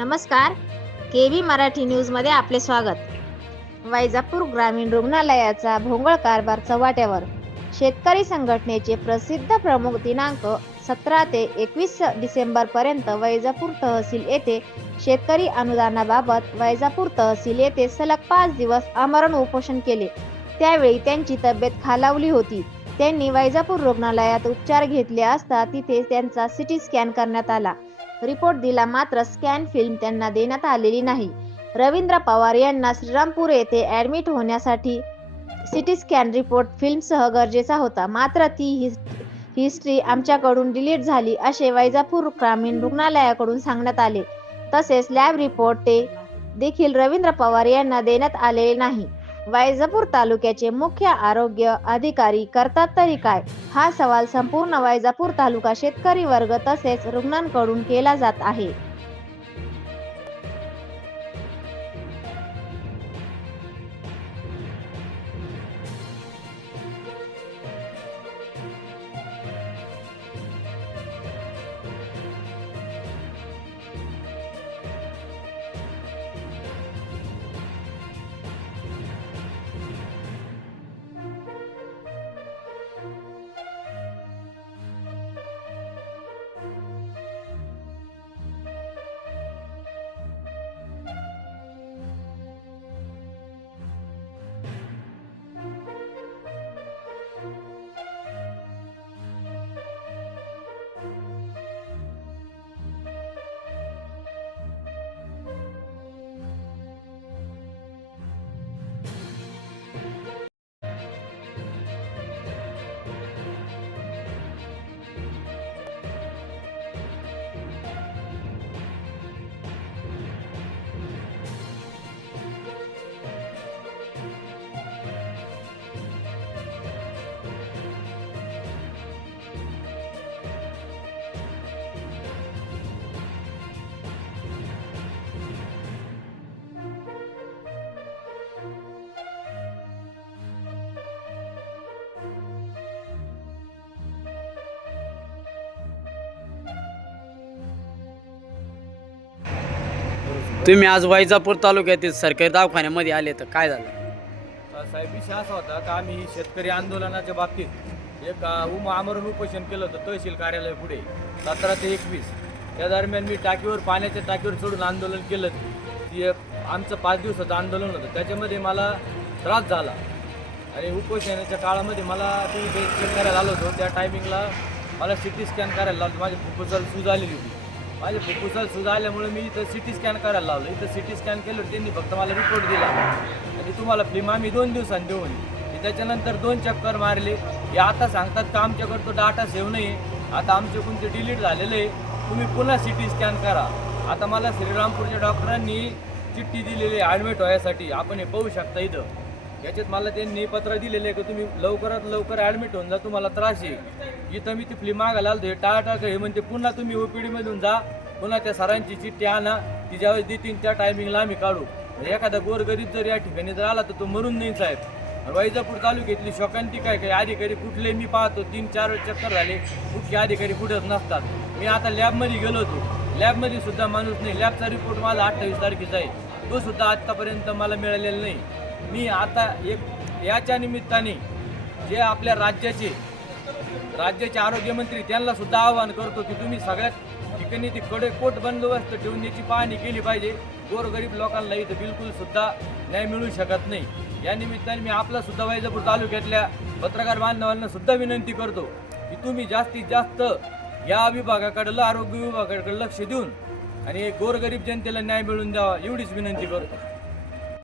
नमस्कार. केबी मराठी न्यूजमध्ये आपले स्वागत. वैजापूर ग्रामीण रुग्णालयाचा भोंगळ कारभार चव्हाट्यावर. शेतकरी संघटनेचे प्रसिद्ध प्रमुख दिनांक 17 ते 21 डिसेंबर पर्यंत वैजापूर तहसील येथे शेतकरी अनुदानाबाबत वैजापूर तहसील येथे सलग 5 दिवस आमरण उपोषण केले. त्यावेळी त्यांची तब्येत खालावली होती. त्यांनी वैजापूर रुग्णालयात उपचार घेतले असता तिथे त्यांचा सिटी स्कॅन करण्यात आला. रिपोर्ट दिला, मात्र स्कॅन फिल्म त्यांना देण्यात आलेली नाही. रवींद्र पवार यांना श्रीरामपूर येथे ॲडमिट होण्यासाठी सिटी स्कॅन रिपोर्ट फिल्मसह गरजेचा होता, मात्र ती हिस्ट्री आमच्याकडून डिलीट झाली असे वैजापूर ग्रामीण रुग्णालयाकडून सांगण्यात आले. तसेच लॅब रिपोर्ट देखील रवींद्र पवार यांना देण्यात आलेले नाही. वैजापूर तालुक्याचे मुख्य आरोग्य अधिकारी करतात तरी काय, हा सवाल संपूर्ण वैजापूर तालुका शेतकरी वर्ग तसेच रुग्णांकडून केला जात आहे. तुम्ही आज वैजापूर तालुक्यातील सरकारी दवाखान्यामध्ये आले, तर काय झालं? साहेब, विषय असा होता का आम्ही शेतकरी आंदोलनाच्या बाबतीत एक आमरण उपोषण केलं होतं तहसील कार्यालय पुढे 17 ते 21. त्या दरम्यान मी पाण्याच्या टाकीवर सोडून आंदोलन केलं. ती आमचं 5 दिवसाचं आंदोलन होतं. त्याच्यामध्ये मला त्रास झाला आणि उपोषणाच्या काळामध्ये मला तुम्ही ते चेक करायला आलो होतो. त्या टायमिंगला मला सिटी स्कॅन करायला लावलं. माझी फुफ्फुसाला सूज आलेली होती. माझ्या फुफ्फुसाला सूज आल्यामुळे मी इथं सिटी स्कॅन करायला लावलं. इथं सिटी स्कॅन केलं, त्यांनी फक्त मला रिपोर्ट दिला आणि तुम्हाला फिल्म आम्ही 2 दिवसांनी देऊन. त्याच्यानंतर 2 चक्कर मारले. हे आता सांगतात का आमच्याकडे तो डाटा सेव्ह नाही, आता आमच्याकडून ते डिलीट झालेलं आहे, तुम्ही पुन्हा सिटी स्कॅन करा. आता मला श्रीरामपूरच्या डॉक्टरांनी चिठ्ठी दिलेली आहे ॲडमिट व्हायसाठी. आपण हे पाहू शकता इथं. याच्यात मला त्यांनी पत्र दिलेलं आहे की तुम्ही लवकरात लवकर ॲडमिट होऊन जा, तुम्हाला त्रास आहे. इथं मी ती फिल्म मागायला आलो, हे टाळाटाळ हे म्हणते पुन्हा तुम्ही OPDमधून जा, पुन्हा त्या सरांची चिठ्ठी आणा, ती ज्यावेळेस देतील त्या टायमिंगला आम्ही काढू. एखादा गोरगरीब जर या ठिकाणी जर आला तर तो मरून नाही साहेब. वैजापूर तालुक्यातली शोकांतिका काही अधिकारी कुठले मी पाहतो 3-4 चक्कर झाले, मुख्य अधिकारी कुठेच नसतात. मी आता लॅबमध्ये गेलो होतो, लॅबमध्ये सुद्धा माणूस नाही. लॅबचा रिपोर्ट माझा 28 तारखेचा आहे, तो सुद्धा आत्तापर्यंत मला मिळालेला नाही. मी आता याच्या निमित्ताने जे आपल्या राज्याचे आरोग्यमंत्री त्यांना सुद्धा आवाहन करतो की तुम्ही सगळ्यात ठिकाणी ती कोट बंदोबस्त ठेवून याची पाहणी केली पाहिजे. गोरगरीब लोकांना इथं बिलकुल सुद्धा न्याय मिळू शकत नाही. या निमित्ताने मी आपला सुद्धा वैजापूर तालुक्यातल्या पत्रकार बांधवांना सुद्धा विनंती करतो की तुम्ही जास्तीत जास्त या विभागाकडलं, आरोग्य विभागाकडे लक्ष देऊन आणि गोरगरीब जनतेला न्याय मिळवून द्यावा, एवढीच विनंती करतो.